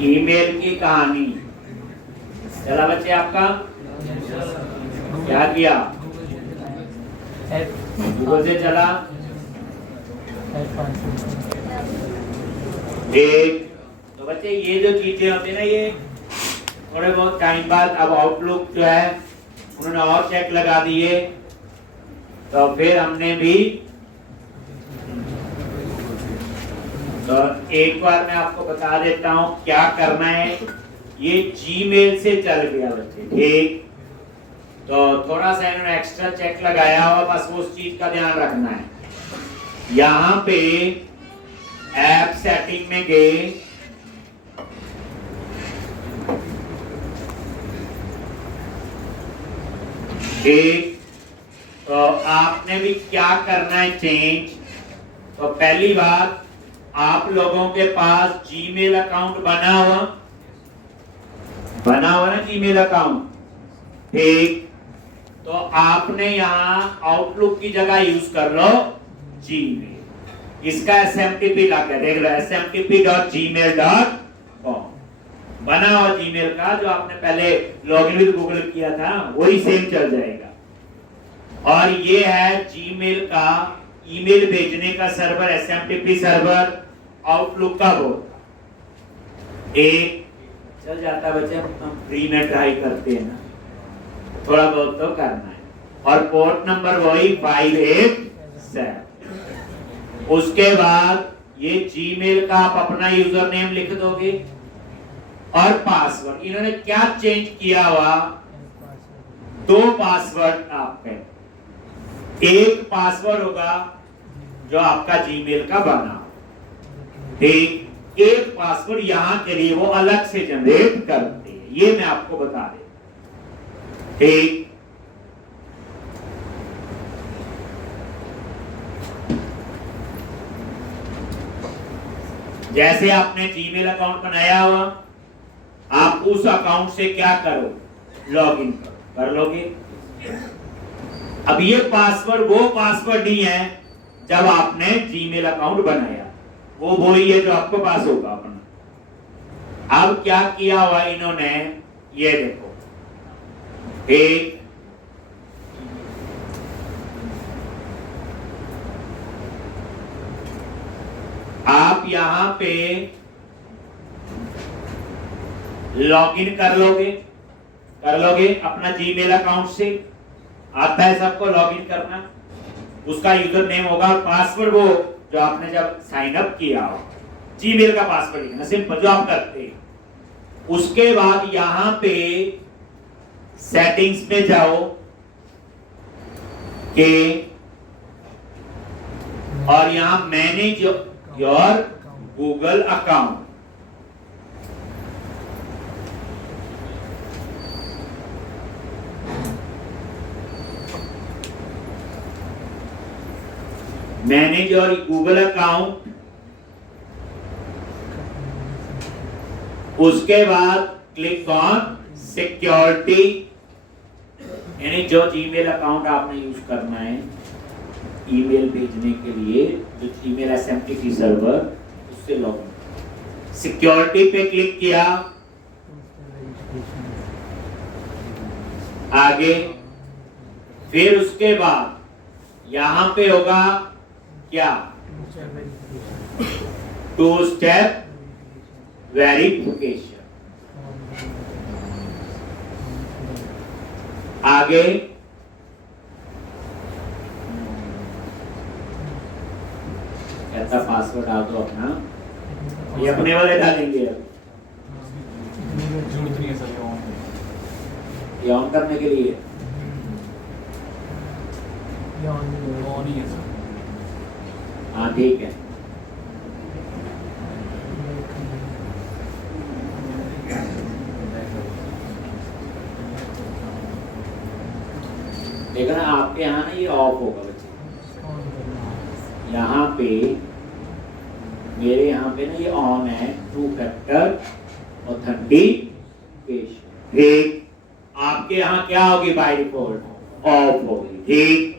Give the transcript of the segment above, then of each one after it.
Email की कहानी। चला बच्चे, आपका क्या किया? गूगल से चला। एक तो बच्चे ये जो चीजें होती है ना, ये थोड़े बहुत टाइम बाद अब आउटलुक जो है उन्होंने और चेक लगा दिए, तो फिर हमने भी तो एक बार मैं आपको बता देता हूं क्या करना है। ये जीमेल से चल गया बच्चे, ठीक। तो थोड़ा सा इन्होंने एक्स्ट्रा चेक लगाया हुआ, बस उस चीज का ध्यान रखना है। यहां पे ऐप सेटिंग में गए, ठीक। तो आपने भी क्या करना है चेंज। तो पहली बात, आप लोगों के पास जीमेल अकाउंट बना हुआ ना, जीमेल अकाउंट, ठीक। तो आपने यहां आउटलुक की जगह यूज कर लो जीमेल। इसका SMTP ला के देख लो, smtp.gmail.com बना हुआ जीमेल का, जो आपने पहले लॉगिन विद गूगल किया था वही सेम चल जाएगा। और ये है जीमेल का ईमेल भेजने का सर्वर, SMTP सर्वर, आउटलुक का बोर्ड। एक चल जाता है बच्चे, हम फ्री में ट्राई करते हैं ना, थोड़ा बहुत तो करना है। और पोर्ट नंबर वही 587। उसके बाद ये जीमेल का आप अपना यूजर नेम लिख दोगे और पासवर्ड। इन्होंने क्या चेंज किया हुआ, 2 पासवर्ड आपके। एक पासवर्ड होगा जो आपका जीमेल का बना, ठीक। एक पासवर्ड यहां के लिए वो अलग से जनरेट करते हैं, ये मैं आपको बता दे, ठीक। जैसे आपने जीमेल अकाउंट बनाया हुआ, आप उस अकाउंट से क्या करो, लॉगिन कर लोगे। अब ये पासवर्ड वो पासवर्ड नहीं है जब आपने जीमेल अकाउंट बनाया, वो वही है जो आपके पास होगा अपना। अब क्या किया हुआ इन्होंने, ये देखो, एक आप यहां पे लॉगिन कर लोगे अपना जीमेल अकाउंट से। आता है सबको लॉगिन करना, उसका यूजर नेम होगा और पासवर्ड वो जो आपने जब साइन अप किया हो, जीमेल का पासवर्ड लिखना, सिंपल जो आप करते हैं। उसके बाद यहां पे सेटिंग्स में जाओ के, और यहां manage your Google account, manage your Google account. उसके बाद क्लिक ऑन सिक्योरिटी, यानी जो जीमेल अकाउंट आपने यूज करना है ईमेल भेजने के लिए, जो जीमेल SMTP सर्वर, उससे लॉगिन। सिक्योरिटी पे क्लिक किया, आगे, फिर उसके बाद यहां पे होगा क्या, 2 स्टेप वेरिफिकेशन। आगे ऐसा पासवर्ड डाल दो अपना, ये अपने वाले डालेंगे। जरूरत नहीं है सर ये ऑन करने के लिए ऑन ही है सर। हाँ ठीक है। देखना आपके यहाँ ना ये ऑफ होगा बच्चे, यहाँ पे मेरे यहाँ पे ना ये ऑन है, 2 फैक्टर ऑथेंटिकेशन, ठीक। आपके यहाँ क्या होगी, बाय डिफॉल्ट ऑफ होगी, ठीक।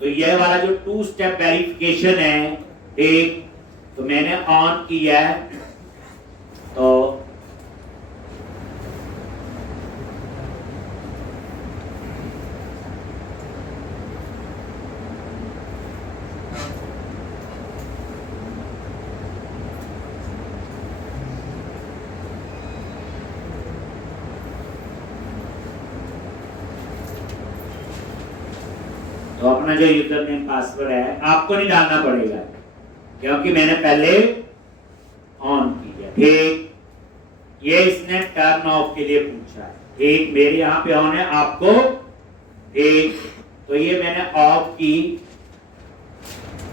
तो ये वाला जो 2 स्टेप वेरिफिकेशन है, ठीक, तो मैंने ऑन किया है। तो अपना जो यूजर नेम पासवर्ड है आपको नहीं डालना पड़ेगा, क्योंकि मैंने पहले ऑन किया। ठीक, ये इसने टर्न ऑफ के लिए पूछा है। ठीक, मेरे यहाँ पे ऑन है, आपको ठीक, तो ये मैंने ऑफ की,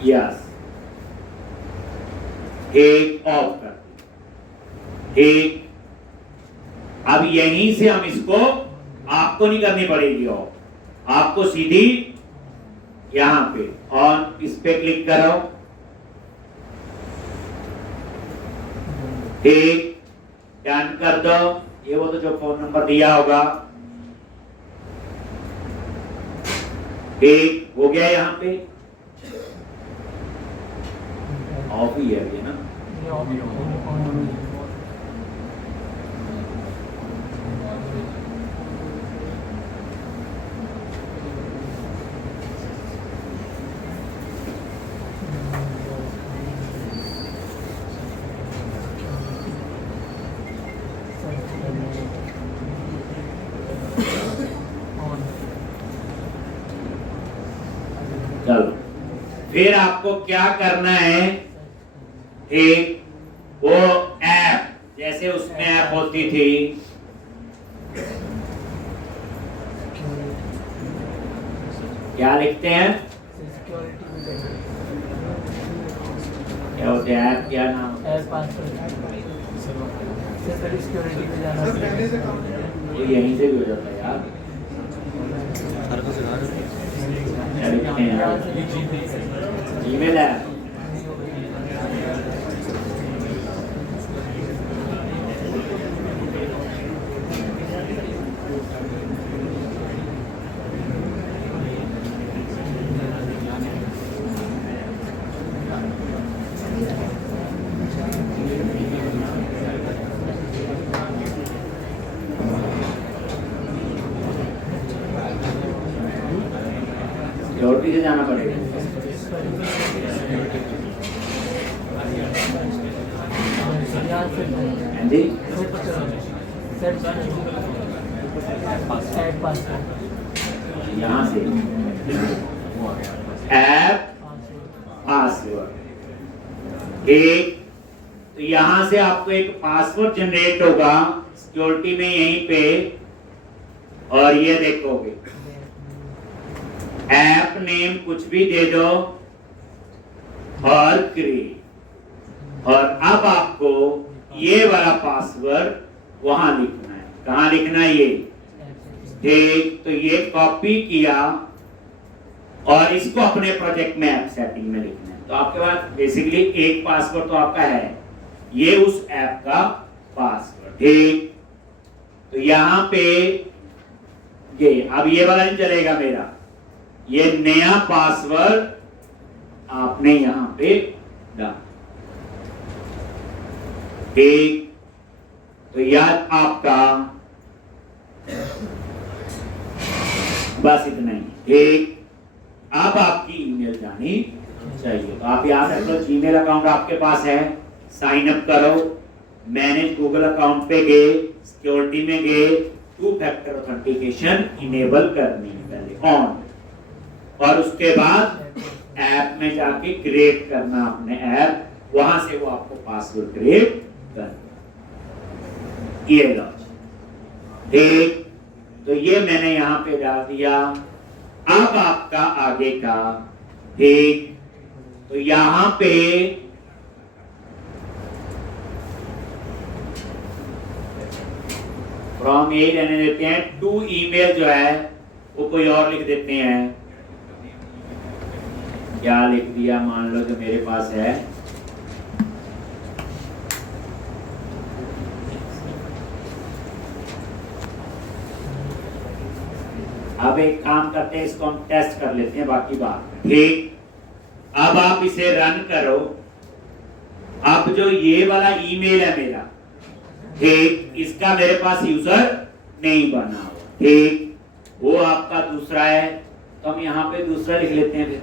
यस, ठीक, ऑफ कर दी। ठीक, अब यहीं से हम इसको, आपको नहीं करनी पड़ेगी ऑफ, आपको सीधी यहां पे ऑन, इस पे क्लिक करो। ठीक, डन कर दो। ये वो तो जो फोन नंबर दिया होगा, ठीक, हो गया। यहाँ पे ऑफ ही है ये ना, ये ऑफ ही होगा। चलो फिर आपको क्या करना है, एक वो ऐप, जैसे उसमें ऐप होती थी, क्या लिखते हैं, क्या होते हैं ऐप, क्या नाम, ये यहीं से भी हो जाता है यार, क्या लिखते हैं यार, ईमेल ऐप, सिक्योरिटी से जाना पड़ेगा। जी, यहाँ से ऐप पासवर्ड, एक, तो यहाँ से आपको एक पासवर्ड जनरेट होगा सिक्योरिटी में यहीं पे, और ये देखोगे ऐप नेम कुछ भी दे दो और क्रिएट, और अब आपको ये वाला पासवर्ड वहां लिखना है। कहाँ लिखना है ये, ठीक, तो ये कॉपी किया और इसको अपने प्रोजेक्ट में ऐप सेटिंग में लिखना है। तो आपके पास बेसिकली एक पासवर्ड तो आपका है, ये उस ऐप का पासवर्ड। ठीक, तो यहाँ पे ये, अब ये वाला नहीं चलेगा मेरा, ये नया पासवर्ड आपने यहाँ पे डाला। ठीक, तो याद आपका बस इतना ही। ठीक, अब आपकी ईमेल जानी चाहिए, तो आप याद रख लो, जीमेल अकाउंट आपके पास है, साइन अप करो, मैनेज गूगल अकाउंट पे गए, सिक्योरिटी में गए, 2 फैक्टर ऑथेंटिकेशन इनेबल करनी है पहले ऑन, और उसके बाद ऐप में जाके क्रिएट करना अपने ऐप, वहां से वो आपको पासवर्ड क्रिएट कर, ये लो। ठीक, तो ये मैंने यहाँ पे डाल दिया। अब आपका आगे का, ठीक, तो यहाँ पे फ्रॉम यही रहने देते हैं, टू ईमेल जो है वो कोई और लिख देते हैं। क्या लिख दिया, मान लो जो मेरे पास है, अब एक काम करते हैं, इसको हम टेस्ट कर लेते हैं, बाकी बात। ठीक, अब आप इसे रन करो। अब जो ये वाला ईमेल है मेरा, ठीक, इसका मेरे पास यूजर नहीं बना हुआ। ठीक, वो आपका दूसरा है, तो हम यहाँ पे दूसरा लिख लेते हैं।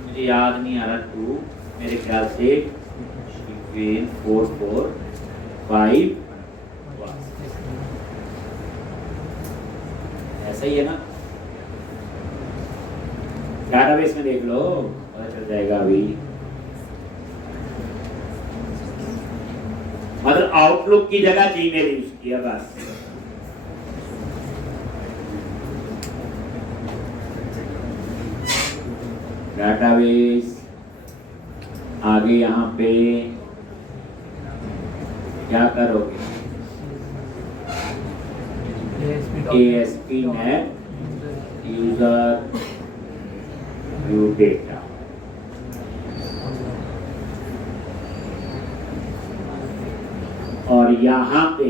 मुझे याद नहीं आ रहा, 2 मेरे ख्याल से 445 ऐसा ही है ना। डाटाबेस में देख लो, पता चल जाएगा अभी। मतलब आउटलुक की जगह जीमेल यूज किया बस। डाटाबेस आगे यहाँ पे क्या करोगे? ASP.NET user view data. और यहाँ पे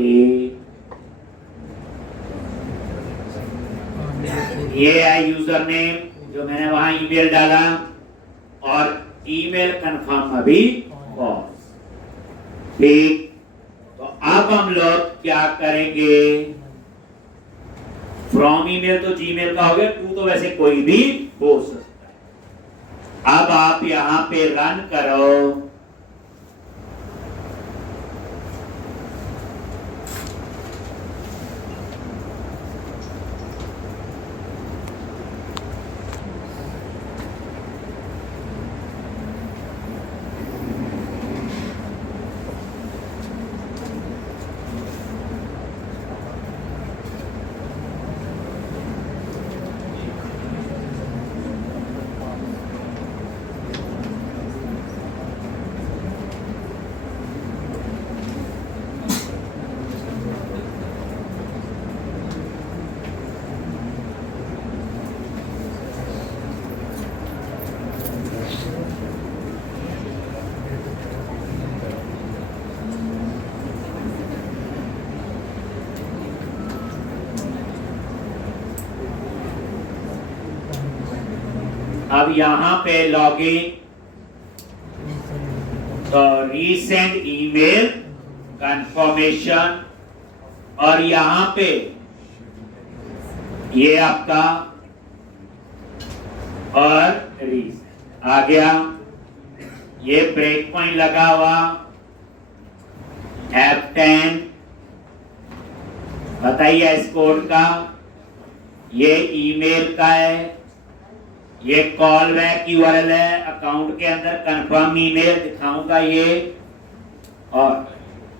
ये है यूजर नेम जो मैंने वहां ईमेल डाला, और ईमेल कंफर्म अभी फॉल्स। ठीक, तो अब हम लोग क्या करेंगे? फ्रॉम ईमेल तो जीमेल का हो गया, टू तो वैसे कोई भी हो सकता है। अब आप यहां पे रन करो। अब यहां पे लॉगिन, तो रीसेंड ईमेल कंफर्मेशन, और यहां पे ये आपका और रीसेंड आ गया। ये ब्रेक पॉइंट लगा हुआ F10, बताइए इस कोड का। ये ईमेल का है, ये कॉल बैक यूआरएल है, अकाउंट के अंदर कंफर्म ईमेल दिखाऊंगा ये। और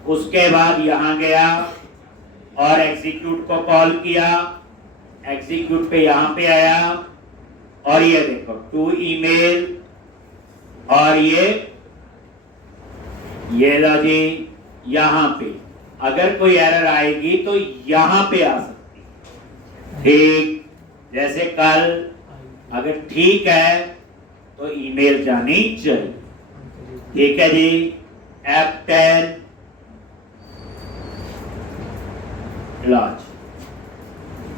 उसके बाद यहां गया और एग्जीक्यूट को कॉल किया, एग्जीक्यूट पे यहां पे आया, और ये देखो टू ईमेल, और ये लो जी। यहां पे अगर कोई एरर आएगी तो यहां पे आ सकती है। ठीक, जैसे कल अगर ठीक है तो ईमेल जानी चाहिए। ठीक है जी। F10 लॉन्च,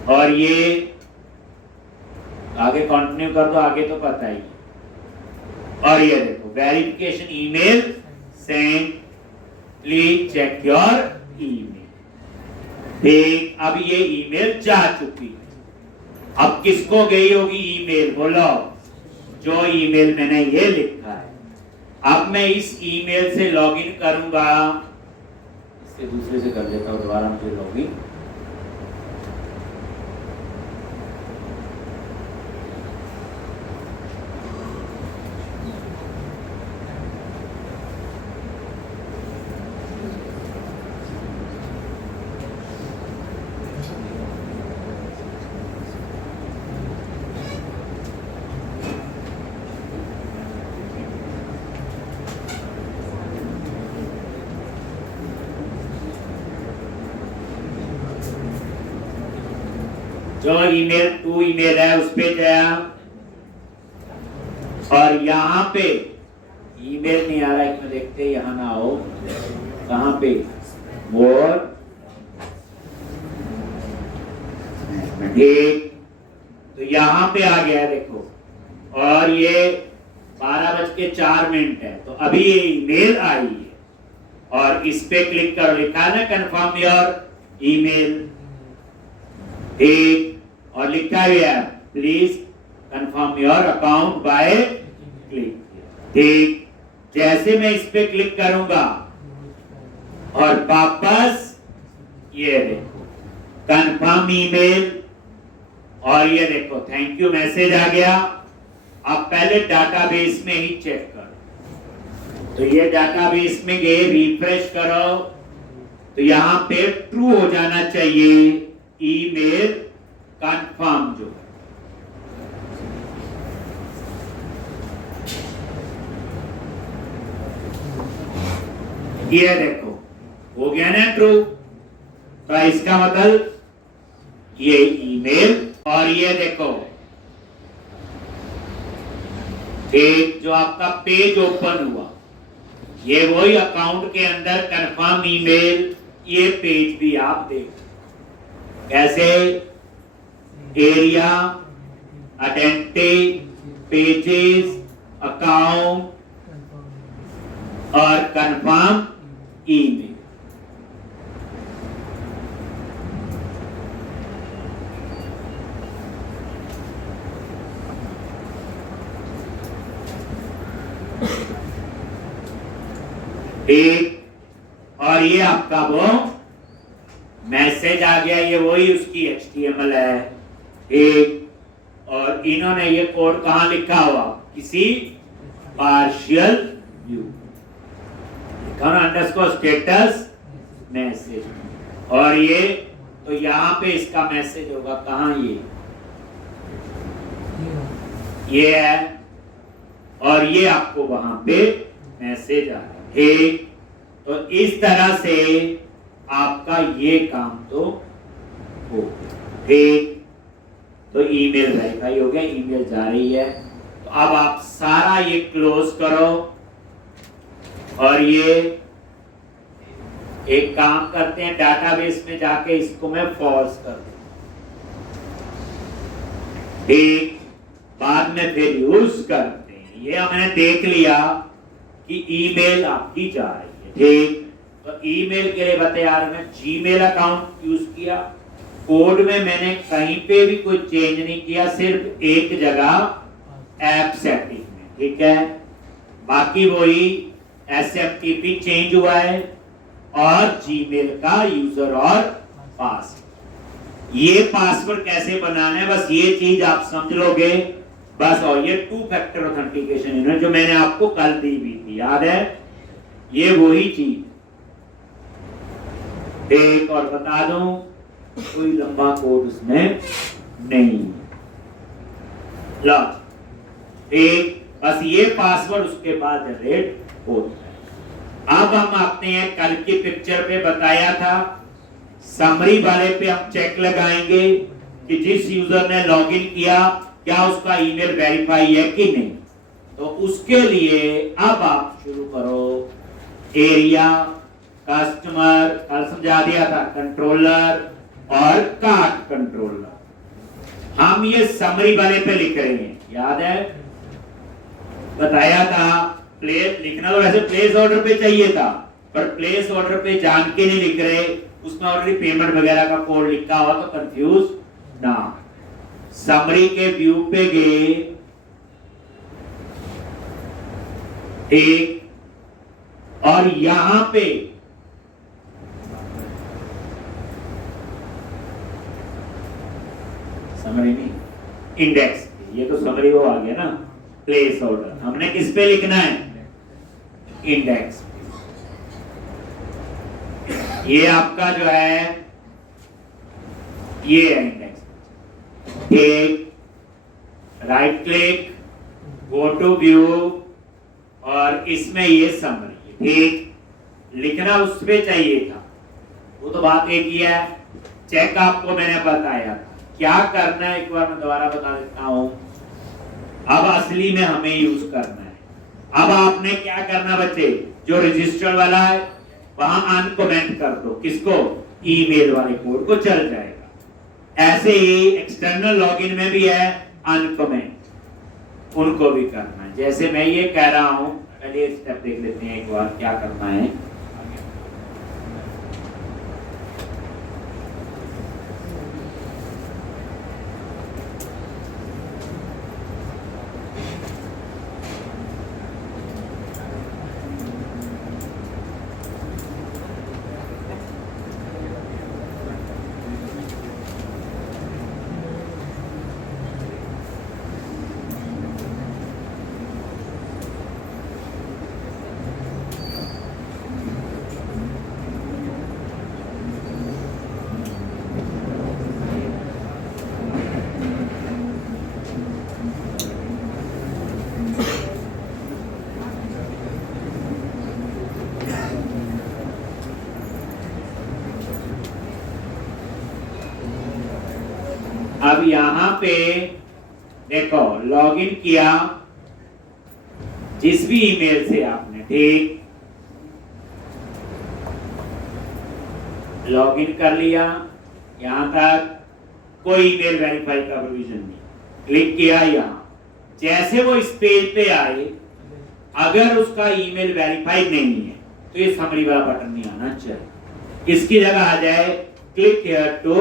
और ये आगे कंटिन्यू कर दो, आगे तो पता ही। और ये देखो verification email send, please check your email. ठीक, अब ये ईमेल जा चुकी है। अब किसको गई होगी ईमेल? बोलो। जो ईमेल मैंने ये लिखा है। अब मैं इस ईमेल से लॉगिन करूंगा, इससे दूसरे से कर लेता हूं दोबारा मुझे लॉगिन। जो ईमेल टू ईमेल है उस पे गया, और यहाँ पे ईमेल नहीं आ रहा है, इसमें देखते यहाँ ना हो। कहाँ पे? मोर। ठीक, तो यहाँ पे आ गया देखो, और ये 12:04 है, तो अभी ये ईमेल आई है। और इस पे क्लिक करो, लिखा ना कंफर्म योर ईमेल। ठीक, और लिखा हुआ है please confirm your account by click. ठीक, जैसे मैं इस पे क्लिक करूंगा और वापस ये देखो कंफर्म ईमेल, और ये देखो थैंक यू मैसेज आ गया। आप पहले डाटाबेस में ही चेक करो। तो ये डाटाबेस में गए, रिफ्रेश करो, तो यहां पे ट्रू हो जाना चाहिए ईमेल कंफर्म जो है। ये देखो हो गया ना ट्रू। तो इसका मतलब ये ईमेल, और ये देखो एक जो आपका पेज ओपन हुआ, ये वही अकाउंट के अंदर कंफर्म ईमेल, ये पेज भी आप देखो कैसे एरिया, आइडेंटिटी, पेजेस, अकाउंट और कंफर्म ईमेल। एक, और ये आपका वो मैसेज आ गया, ये वही उसकी HTML है एक, और इन्होंने ये कोड कहां लिखा हुआ, किसी partial view underscore status message, और ये तो यहां पे इसका मैसेज होगा कहां, ये है, और ये आपको वहां पे मैसेज आ रहा है। ठीक, तो इस तरह से आपका ये काम तो हो गया। ठीक, तो ईमेल वेरीफाई हो गया, ईमेल जा रही है। तो अब आप सारा ये क्लोज करो, और ये एक काम करते हैं, डाटाबेस में जाके इसको मैं फॉल्स कर दूं। ठीक, बाद में फिर यूज करते हैं। ये हमने देख लिया कि ईमेल आपकी जा रही है। ठीक, तो ईमेल के लिए बताया मैं जीमेल अकाउंट यूज किया, कोड में मैंने कहीं पे भी कोई चेंज नहीं किया, सिर्फ एक जगह ऐप सेटिंग में। ठीक है, बाकी वही SFTP चेंज हुआ है, और जीमेल का यूजर और पासवर्ड। ये पासवर्ड कैसे बनाना है, बस ये चीज आप समझ लोगे बस। और ये 2 फैक्टर ऑथेंटिकेशन इन्होंने जो मैंने आपको कल दी हुई थी, याद है, ये वही चीज। एक और बता दूं, कोई लंबा कोड उसमें नहीं, लो एक, बस ये पासवर्ड उसके बाद जनरेट होता है। अब हम आते हैं कल की पिक्चर पे, बताया था समरी वाले पे हम चेक लगाएंगे कि जिस यूजर ने लॉगिन किया क्या उसका ईमेल वेरीफाई है कि नहीं। तो उसके लिए अब आप शुरू करो एरिया, कस्टमर, कल समझा दिया था, कंट्रोलर और कार्ड कंट्रोलर। हम ये समरी वाले पे लिख रहे हैं, याद है, बताया था। प्लेस लिखना तो वैसे प्लेस ऑर्डर पे चाहिए था, पर प्लेस ऑर्डर पे जान के नहीं लिख रहे, उसमें ऑलरेडी पेमेंट वगैरह का कोड लिखा हुआ, तो कंफ्यूज ना। समरी के व्यू पे गए, ठीक, और यहां पे समरी नहीं, इंडेक्स, ये तो समरी वो आ गया ना, प्लेस ऑर्डर हमने किस पे लिखना है, इंडेक्स। ये आपका जो है ये है इंडेक्स। एक, right click, go to view, और इसमें ये समरी। ठीक, लिखना उस पे चाहिए था, वो तो बात एक ही है। चेक आपको मैंने बताया था क्या करना है, एक बार मैं दोबारा बता देता हूं। अब असली में हमें यूज करना है। अब आपने क्या करना बच्चे, जो रजिस्टर वाला है वहां अनकमेंट कर दो, किसको, ईमेल वाले कोड को, चल जाएगा। ऐसे ही एक्सटर्नल लॉगिन में भी है अनकमेंट, उनको भी करना है। जैसे मैं ये कह रहा हूं, पहले स्टेप देख लेते हैं एक बार क्या करना है। अब यहां पे देखो लॉगिन किया जिस भी ईमेल से आपने, ठीक, लॉगिन कर लिया, यहां तक कोई ईमेल वेरीफाई का प्रोविजन नहीं, क्लिक किया यहां, जैसे वो इस पेज पे आए अगर उसका ईमेल वेरीफाइड नहीं है तो ये समरी वाला बटन नहीं आना चाहिए, इसकी जगह आ जाए click here to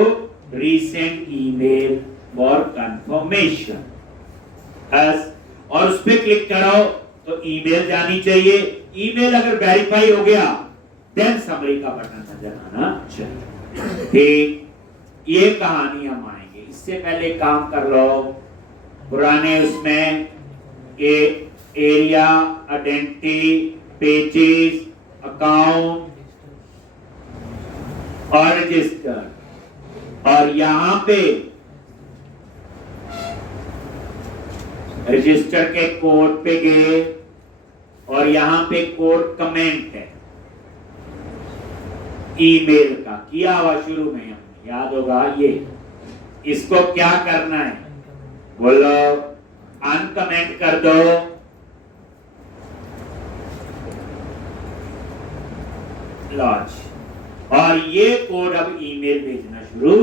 recent email for confirmation, बस, और उस पर क्लिक करो तो ईमेल जानी चाहिए, ईमेल अगर वेरीफाई हो गया देन समरी का बटन नजर आना चाहिए, ठीक। ये कहानी हम आएंगे, इससे पहले काम कर लो पुराने उसमें एरिया, आइडेंटिटी, पेजेस, अकाउंट और रजिस्टर, और यहां पे रजिस्टर के कोड पे गए और यहां पे कोड कमेंट है ईमेल का किया हुआ शुरू में, हमने याद होगा ये, इसको क्या करना है, बोलो अनकमेंट कर दो, लॉन्च, और ये कोड अब ईमेल भेजना शुरू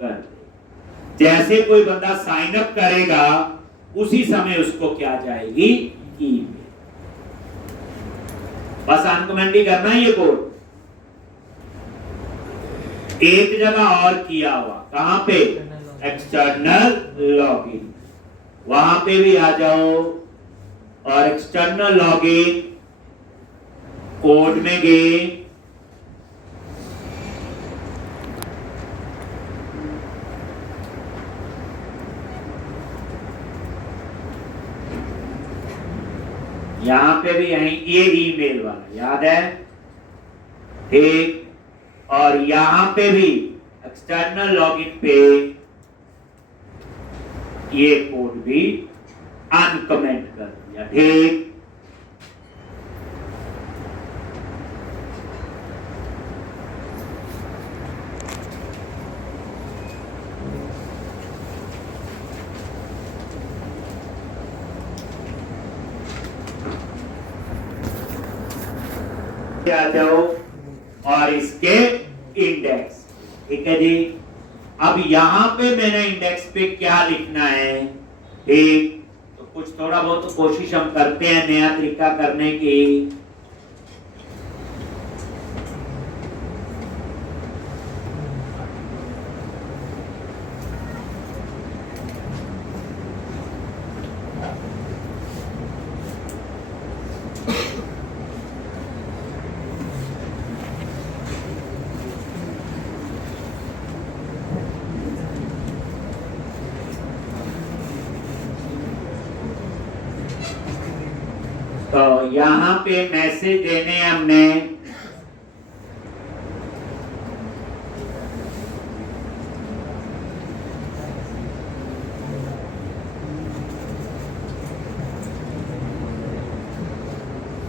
कर दे, जैसे कोई बंदा साइन अप करेगा उसी समय उसको क्या जाएगी ईमेल, बस अनकमेंट ही करना है ये कोड। एक जगह और किया हुआ, कहां पे, एक्सटर्नल लॉगिन, वहां पे भी आ जाओ और एक्सटर्नल लॉगिन कोड में गए, यहां पे भी यही ये ईमेल वाला याद है, ठीक, और यहां पे भी एक्सटर्नल लॉगिन पे ये कोड भी अनकमेंट कर दिया, ठीक। आ जाओ और इसके इंडेक्स, ठीक है जी। अब यहां पे मैंने इंडेक्स पे क्या लिखना है, ठीक, तो कुछ थोड़ा बहुत कोशिश हम करते हैं नया तरीका करने की, तो यहां पे मैसेज देने हमने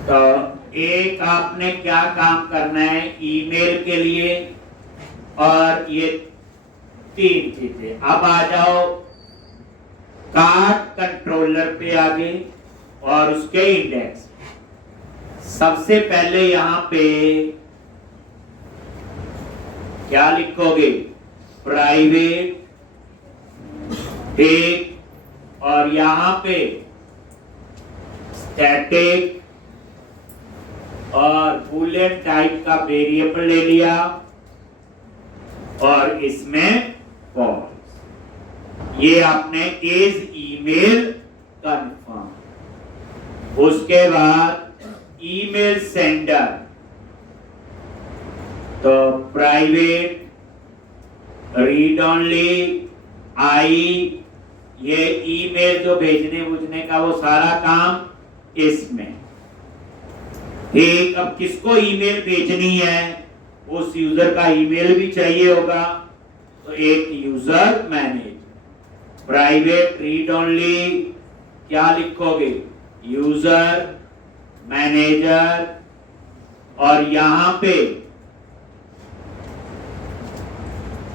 तो एक आपने क्या काम करना है ईमेल के लिए, और ये तीन चीजें। अब आ जाओ कार्ड कंट्रोलर पे आगे और उसके इंडेक्स, सबसे पहले यहां पे क्या लिखोगे, प्राइवेट, ठीक, और यहां पे स्टैटिक और बूलियन टाइप का वेरिएबल ले लिया और इसमें फॉल्स, ये आपने इज ईमेल कंफर्म। उसके बाद ईमेल सेंडर, तो प्राइवेट, रीड ओनली, आई, ये ईमेल जो भेजने बुझने का वो सारा काम इसमें, ठीक। अब किसको ईमेल भेजनी है, उस यूजर का ईमेल भी चाहिए होगा, तो एक user manage, private, read only, क्या लिखोगे, यूजर मैनेजर, और यहां पे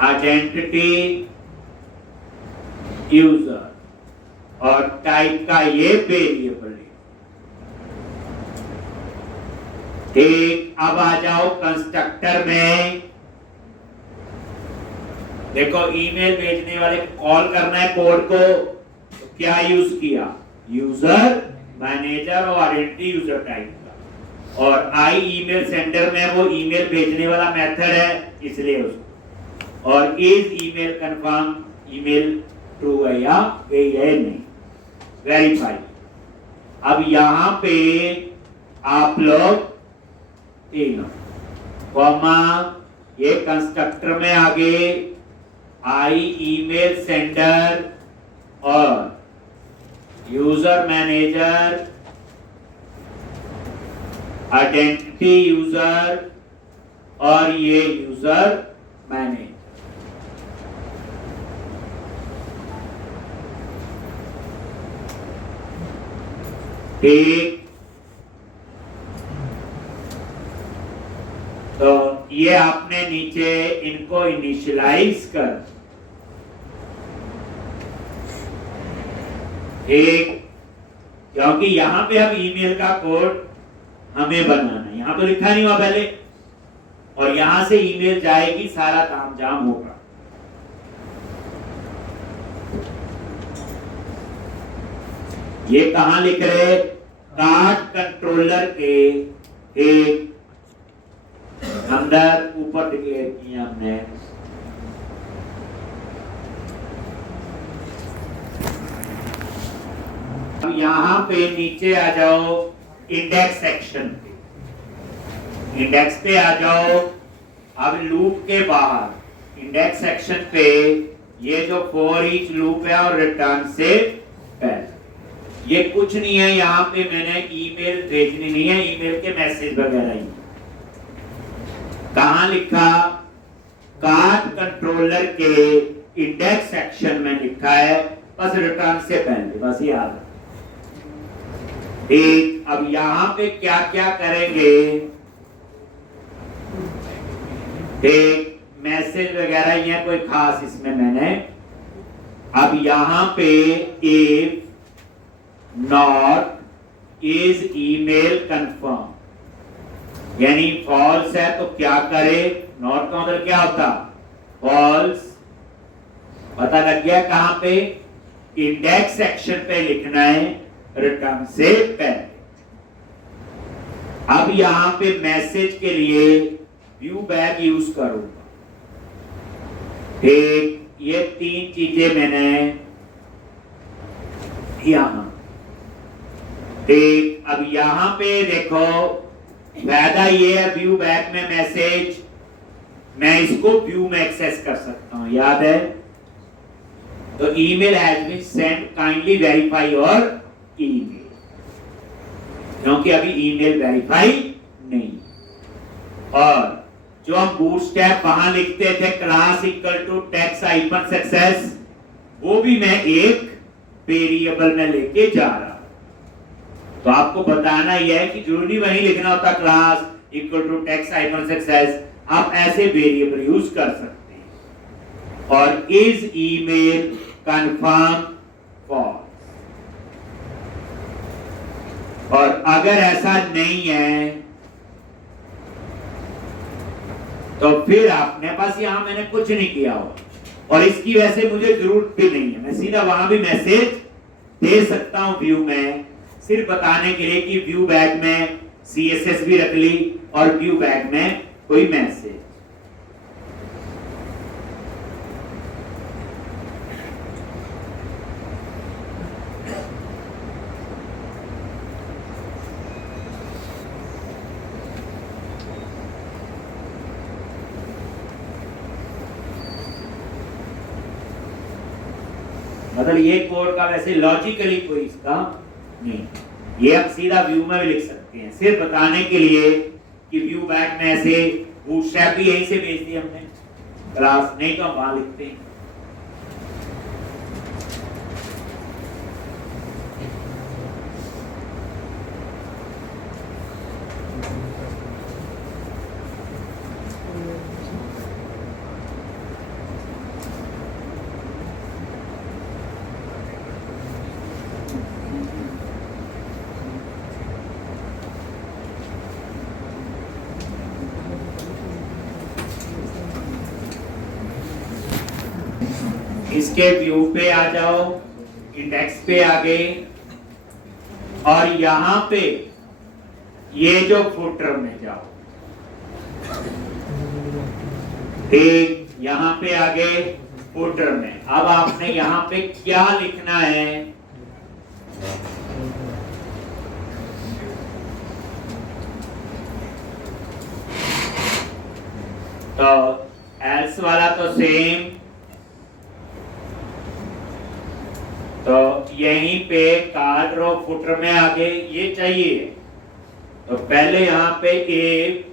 आइडेंटिटी, यूजर और टाइप का ये वेरिएबल है। ठीक, अब आ जाओ कंस्ट्रक्टर में। देखो ईमेल भेजने वाले को कॉल करना है कोड को, तो क्या यूज किया? यूजर मैनेजर और आइडेंटिटी यूजर टाइप का, और आई ईमेल सेंडर में वो ईमेल भेजने वाला मेथड है इसलिए उसको, और is email confirm, email true है या गई है नहीं, वेरीफाई। अब यहां पे आप लोग तीनों कॉमा ये कंस्ट्रक्टर में आगे आई ईमेल सेंडर और यूजर मैनेजर आइडेंटिटी यूजर और ये यूजर मैनेजर। ठीक, तो ये आपने नीचे इनको इनिशियलाइज कर, एक, क्योंकि यहां पे हम ईमेल का कोड हमें बनाना है, यहां तो लिखा नहीं हुआ पहले, और यहां से ईमेल जाएगी, सारा काम जाम होगा। ये कहां लिख रहे? कार्ड कंट्रोलर के एक अंदर ऊपर डिक्लेयर किया हमने। अब यहां पे नीचे आ जाओ इंडेक्स सेक्शन पे, इंडेक्स पे आ जाओ। अब लूप के बाहर इंडेक्स सेक्शन पे ये जो फॉर ईच लूप है और रिटर्न से पहले, ये कुछ नहीं है, यहाँ पे मैंने ईमेल भेजनी नहीं है, ईमेल के मैसेज वगैरह ही। कहां लिखा? कार्ड कंट्रोलर के इंडेक्स सेक्शन में लिखा है, बस रिटर्न से पहले, बस याद। ठीक, अब यहां पे क्या क्या करेंगे? ठीक, मैसेज वगैरह ये कोई खास इसमें मैंने, अब यहां पे if not is email confirm, यानी फॉल्स है तो क्या करे? नॉट का मतलब क्या होता? फॉल्स। पता लग गया कहां पे? इंडेक्स सेक्शन पे लिखना है, रिटर्न से पहले। अब यहां पे मैसेज के लिए व्यू बैक यूज करूंगा। ठीक, ये तीन चीजें मैंने यहां। ठीक, अब यहां पे देखो फायदा ये है, व्यू बैक में मैसेज मैं इसको व्यू में एक्सेस कर सकता हूं, याद है? तो email has been send, kindly verify और ईमेल, क्योंकि अभी ईमेल वेरीफाई नहीं। और जो हम बूटस्ट्रैप वहां लिखते थे class equal to text hyphen success, वो भी मैं एक वेरिएबल में लेके जा रहा। तो आपको बताना यह है कि जरूरी वही लिखना होता class equal to text hyphen success, आप ऐसे वेरिएबल यूज कर सकते हैं। और इज ईमेल कंफर्म फॉल्स, और अगर ऐसा नहीं है तो फिर आपने बस यहां मैंने कुछ नहीं किया हो, और इसकी वैसे मुझे जरूरत भी नहीं है, मैं सीधा वहां भी मैसेज दे सकता हूं व्यू में, सिर्फ बताने के लिए कि व्यू बैक में CSS भी रख ली और व्यू बैक में कोई मैसेज। मतलब ये कोड का वैसे लॉजिकली कोई इसका नहीं, ये आप सीधा व्यू में भी लिख सकते हैं, सिर्फ बताने के लिए कि व्यू बैक में ऐसे बूटस्ट्रैप भी यहीं से भेज दिया हमने क्लास, नहीं तो हम वहां लिखते हैं। इसके व्यू पे आ जाओ, इंडेक्स पे आ गए और यहां पे ये जो फुटर में जाओ, ठीक, यहां पे आ गए फुटर में। अब आपने यहां पे क्या लिखना है, तो एल्स वाला तो सेम, तो यहीं पे कार्ड रो फुटर में आगे ये चाहिए, तो पहले यहां पे ए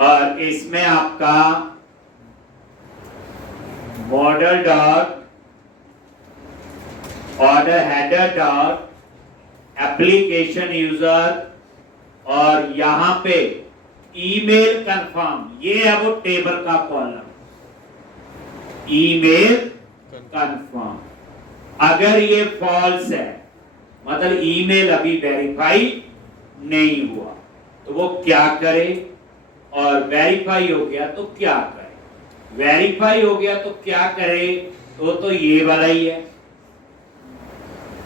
और इसमें आपका model dot order header dot application user और यहां पे ईमेल कंफर्म, ये है वो टेबल का कॉलम, ईमेल कंफर्म। अगर ये फॉल्स है मतलब ईमेल अभी वेरीफाई नहीं हुआ तो वो क्या करे, और वेरीफाई हो गया तो क्या करे। वेरीफाई हो गया तो क्या करे, तो ये वाला ही है,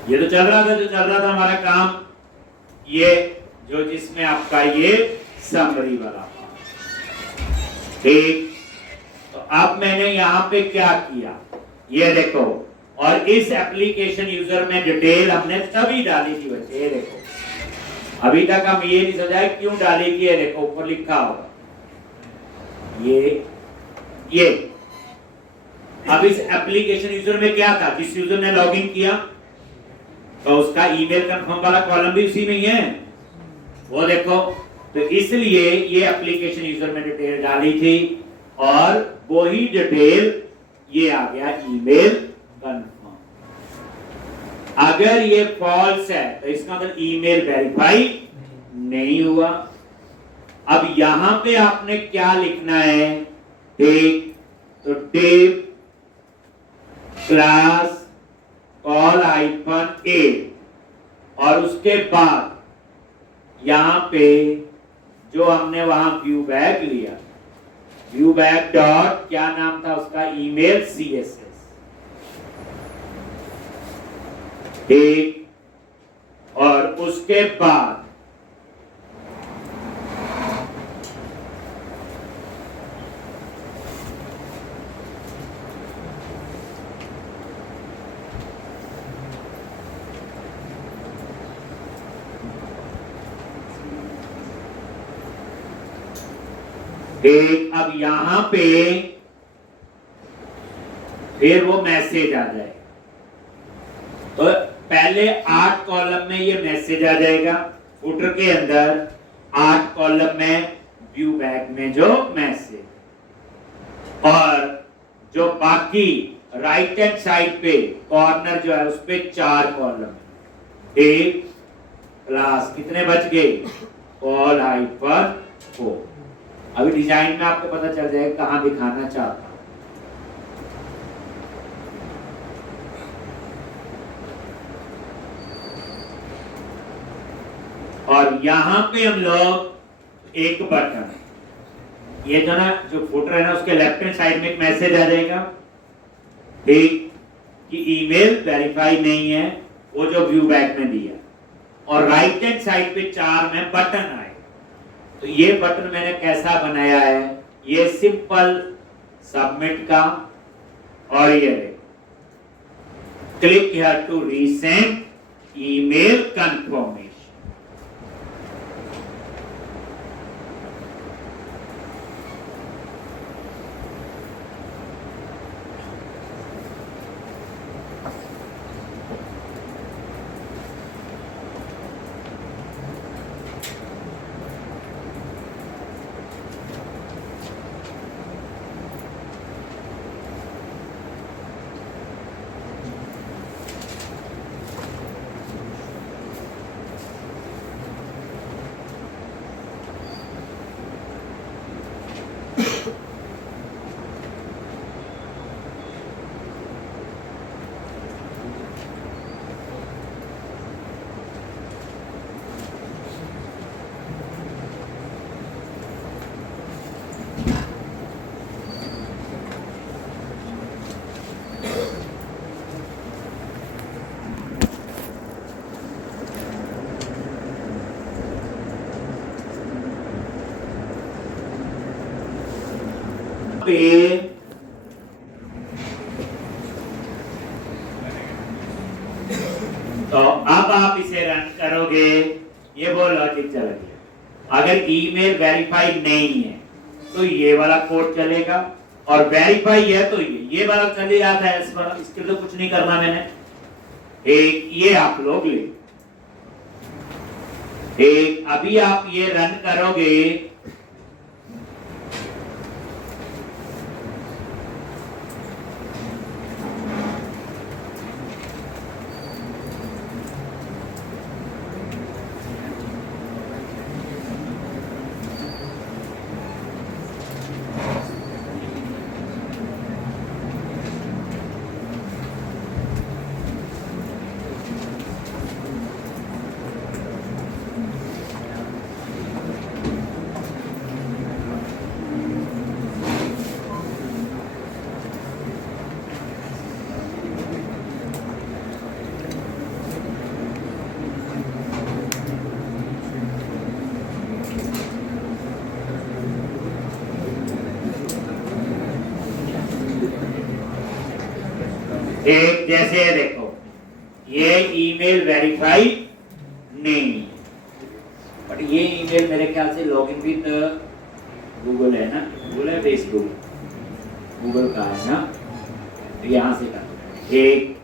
ये तो चल रहा था, जो चल रहा था हमारा काम, ये जो जिसमें आपका ये समरी वाला, ठीक। तो अब मैंने यहां पे क्या किया, ये देखो, और इस एप्लीकेशन यूजर में डिटेल हमने तभी डाली थी बच्चे, ये देखो, अभी तक हम ये नहीं समझाए क्यों डाली थी, ये देखो ऊपर लिखा होगा ये। अब इस एप्लीकेशन यूजर में क्या था, जिस यूजर ने लॉगिन किया तो उसका ईमेल कंफर्म वाला कॉलम भी उसी में ही है, वो देखो। तो इसलिए ये एप्लीकेशन यूजर में डिटेल डाली थी और वही डिटेल ये आ गया ईमेल कंफर्म। अगर ये फॉल्स है तो इसका मतलब ईमेल वेरीफाई नहीं हुआ। अब यहां पे आपने क्या लिखना है, टेक, तो टेक क्लास कॉल -a और उसके बाद यहां पे जो हमने वहां व्यू बैक लिया, व्यू बैक डॉट क्या नाम था उसका, ईमेल CSS, ठीक, और उसके बाद एक, अब यहां पे फिर वो मैसेज आ जाए, तो पहले 8 कॉलम में ये मैसेज आ जाएगा, फुटर के अंदर 8 कॉलम में व्यू बैक में जो मैसेज, और जो बाकी राइट हैंड साइड पे कॉर्नर जो है उस पे 4 कॉलम, एक क्लास कितने बच गए, कॉल -4। अभी डिजाइन में आपको पता चल जाएगा कहां दिखाना चाहता हूं। और यहां पे हम लोग एक बटन, ये जो ना जो फुटर है ना उसके लेफ्ट हैंड साइड में एक मैसेज आ जाएगा, ठीक, कि ईमेल वेरीफाई नहीं है, वो जो व्यू बैक में दिया, और राइट हैंड साइड पे 4 में बटन आए। तो ये बटन मैंने कैसा बनाया है, ये सिंपल सबमिट का, और ये click here to resend email confirmation. पे तो अब आप इसे रन करोगे, ये वो लॉजिक चल गया। अगर ईमेल वेरीफाइड नहीं है तो ये वाला कोड चलेगा, और वेरीफाई है तो ये वाला चले जाता है। इसके लिए तो कुछ नहीं करना मैंने। एक ये आप लोग ले, एक अभी आप ये रन करोगे, एक जैसे देखो ये ईमेल वेरीफाई नहीं है, बट ये ईमेल मेरे ख्याल से लॉगिन विद गूगल है ना, गूगल है, फेसबुक गूगल का है ना, तो यहां से कर एक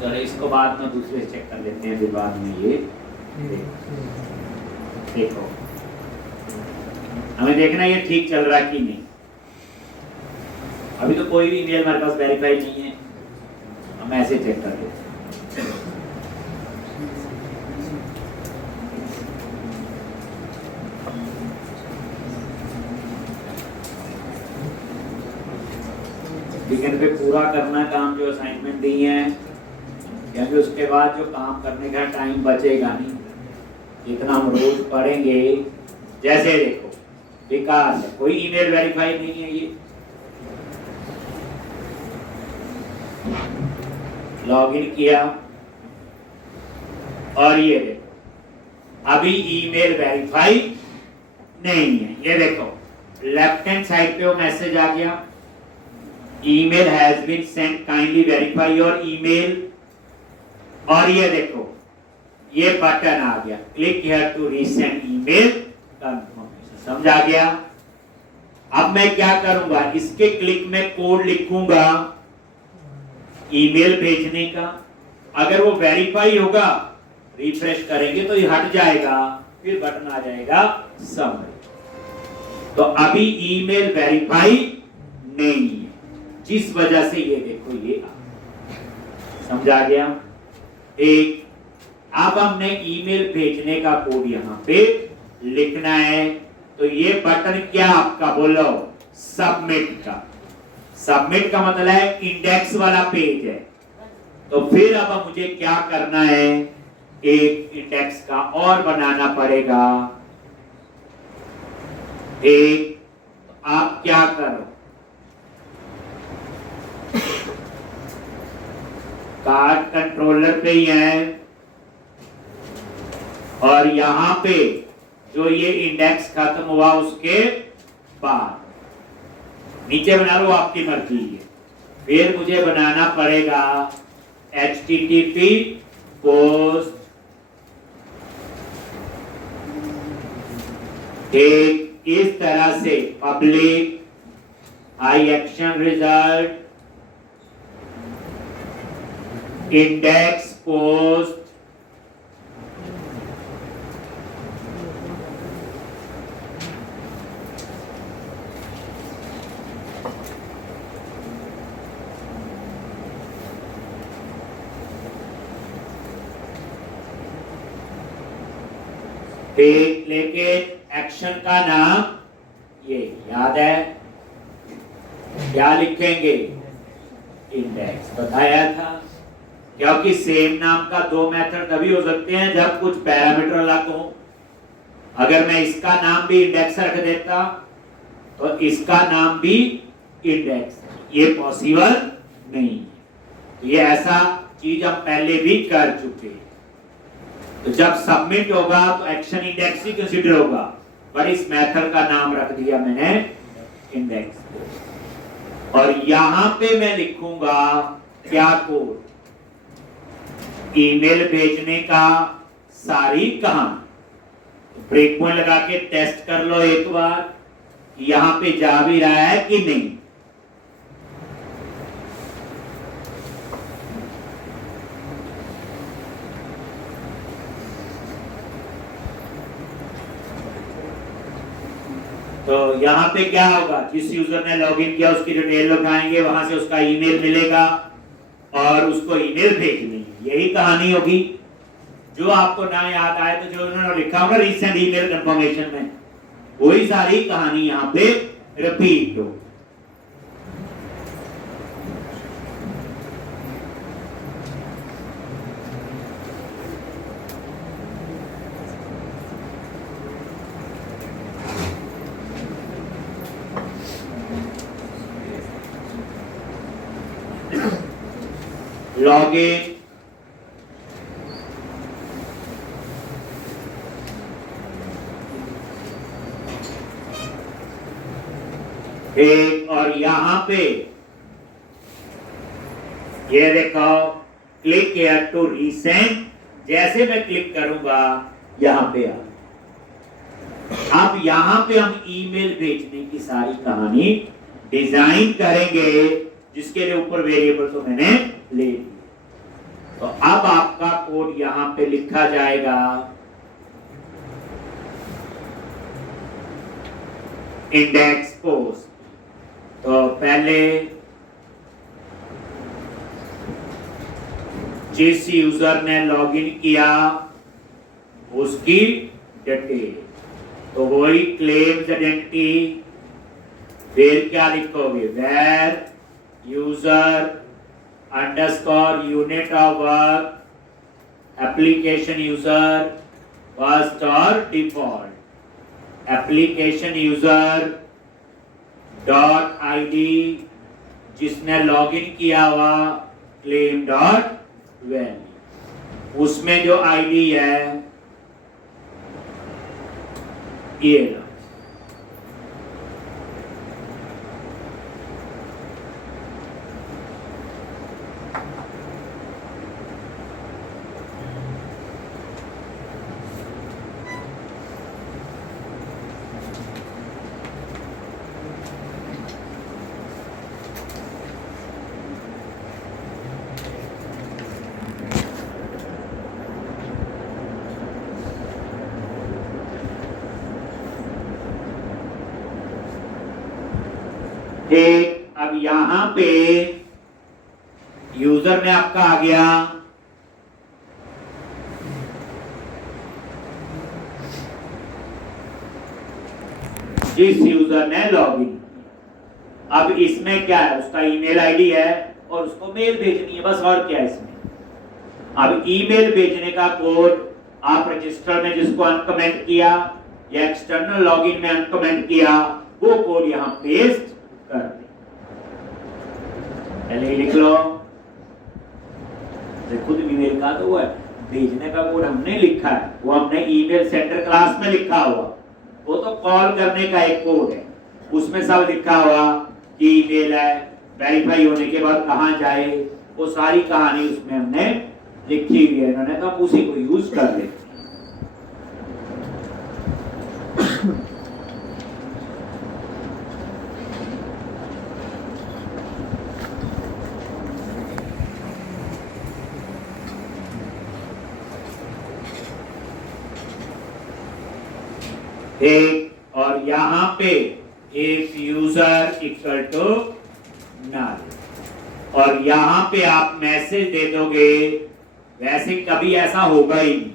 चलो इसको बाद में दूसरे चेक कर लेते हैं, फिर बाद में ये देखो हमें देखना ये ठीक चल रहा कि नहीं। अभी तो कोई भी ईमेल हमारे पास वेरीफाइड नहीं है, हम ऐसे चेक कर लेते हैं। वीकेंड पे पूरा करना काम जो असाइनमेंट दी है, क्योंकि उसके बाद जो काम करने का टाइम बचेगा नहीं, जितना हम रोज पढ़ेंगे। जैसे देखो बेकार है, कोई ईमेल वेरीफाई नहीं है, ये लॉगिन किया और ये देखो अभी ईमेल वेरीफाई नहीं है। ये देखो लेफ्ट हैंड साइड पे वो मैसेज आ गया, email has been sent, kindly verify your email. और ये देखो ये बटन आ गया, click here to resend email confirmation. समझ आ गया? अब मैं क्या करूंगा, इसके क्लिक में कोड लिखूंगा ईमेल भेजने का। अगर वो वेरीफाई होगा, रिफ्रेश करेंगे तो ये हट जाएगा, फिर बटन आ जाएगा सबमिट। तो अभी ईमेल वेरीफाई नहीं है, जिस वजह से ये देखो ये समझ आ गया। एक अब हमने ईमेल भेजने का कोड यहां पे लिखना है, तो ये बटन क्या आपका बोलो, सबमिट का। सबमिट का मतलब है इंडेक्स वाला पेज है। तो फिर अब मुझे क्या करना है, एक इंडेक्स का और बनाना पड़ेगा। एक आप क्या करो, कार्ड कंट्रोलर पे ही है, और यहां पे जो ये इंडेक्स खत्म हुआ उसके बाद नीचे बना लो, आपकी मर्जी है। फिर मुझे बनाना पड़ेगा http पोस्ट एक इस तरह से public high action result index post एक लेके एक्शन का नाम ये याद है, क्या लिखेंगे, इंडेक्स बताया था। क्योंकि सेम नाम का दो मेथड तभी हो सकते हैं जब कुछ पैरामीटर अलग हो। अगर मैं इसका नाम भी इंडेक्स रख देता तो इसका नाम भी इंडेक्स, ये पॉसिबल नहीं। ये ऐसा चीज हम पहले भी कर चुके हैं। तो जब सबमिट होगा तो एक्शन इंडेक्स ही कंसीडर होगा, पर इस मेथड का नाम रख दिया मैंने इंडेक्स। और यहां पे मैं लिखूंगा क्या कोड, ईमेल भेजने का सारी कहानी। ब्रेक पॉइंट लगा के टेस्ट कर लो एक बार, यहां पे जा भी रहा है कि नहीं। तो यहां पे क्या होगा, जिस यूजर ने लॉगिन किया उसकी डिटेल लगाएंगे, वहां से उसका ईमेल मिलेगा और उसको ईमेल भेजनी है। यही कहानी होगी। जो आपको ना याद आए तो जो उन्होंने लिखा होगा रीसेंट ईमेल कंफर्मेशन में, वही सारी कहानी यहां पे रिपीट हो। लॉगिन, एक, और यहां पे ये देखो क्लिक हियर टू रीसेंड। जैसे मैं क्लिक करूंगा यहां पे अब यहां पे हम ईमेल भेजने की सारी कहानी डिजाइन करेंगे, जिसके लिए ऊपर वेरिएबल तो मैंने ले ली। तो अब आपका कोड यहां पे लिखा जाएगा इंडेक्स पोस्ट। तो पहले जिस यूजर ने लॉगिन किया उसकी डिटेल, तो वही क्लेम्स आइडेंटिटी। फिर क्या लिखोगे, where user underscore unit of work, application user first और default, application user dot ID, जिसने लॉगिन किया हुआ क्लेम डॉट वैल्यू, उसमें जो आईडी है ये लो। एक, अब यहां पे यूजर ने आपका आ गया, जिस यूजर ने लॉगिन। अब इसमें क्या है, उसका ईमेल आईडी है और उसको मेल भेजनी है, बस। और क्या है इसमें। अब ईमेल भेजने का कोड आप रजिस्टर में जिसको अनकमेंट किया या एक्सटर्नल लॉगिन में अनकमेंट किया, वो कोड यहां पेस्ट कर दे। पहले लिख लो, खुद ईमेल का तो वो है, भेजने का कोड हमने लिखा है, वो हमने ईमेल सेंटर क्लास में लिखा हुआ। वो तो कॉल करने का एक कोड है, उसमें सब लिखा हुआ कि ईमेल है, वेरीफाई होने के बाद कहां जाए, वो सारी कहानी उसमें हमने लिखी हुई है इन्होंने, तो हम उसी को यूज कर लेते हैं। एक, और यहां पे if user equal to null, और यहां पे आप मैसेज दे दोगे। वैसे कभी ऐसा होगा ही नहीं,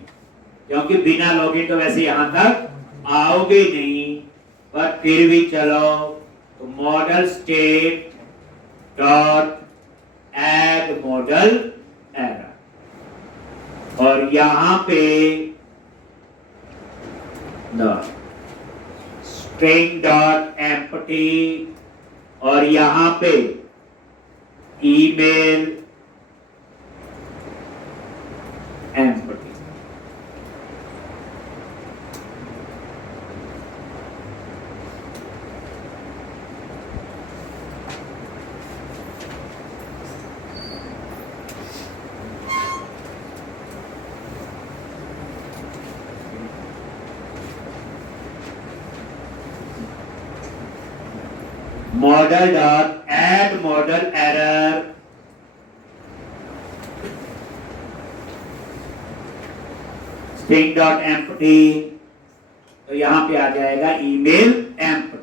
क्योंकि बिना लॉगिन तो वैसे यहां तक आओगे नहीं, पर फिर भी चलो, तो model state dot add model error, और यहां पे स्ट्रिंग डॉट एम्प्टी, और यहां पे email model dot add model error string dot empty, तो यहां पे आ जाएगा ईमेल empty।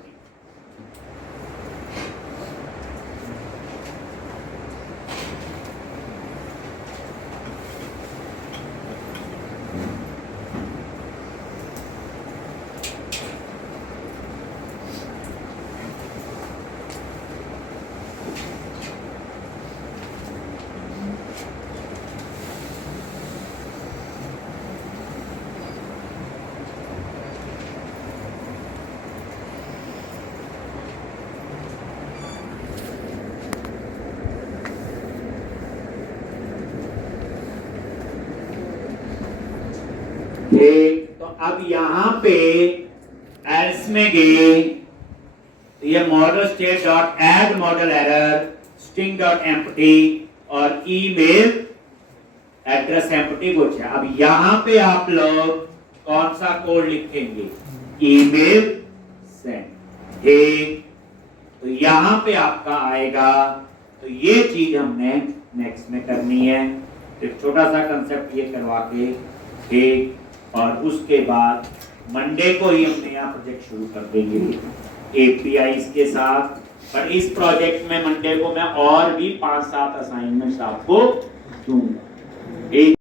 ठीक, तो अब यहां पे एल्स में गए, तो ये model state dot add model error string dot empty और ईमेल एड्रेस एम्प्टी कुछ है। अब यहां पे आप लोग कौन सा कोड लिखेंगे? Email send. ठीक, तो यहां पे आपका आएगा, तो ये चीज हमने नेक्स्ट में करनी है। एक छोटा सा कंसेप्ट ये करवा के, ठीक, और उसके बाद मंडे को ही हम नया प्रोजेक्ट शुरू कर देंगे एपीआईज के साथ। पर इस प्रोजेक्ट में मंडे को मैं और भी 5-7 असाइनमेंट्स आपको दूंगा।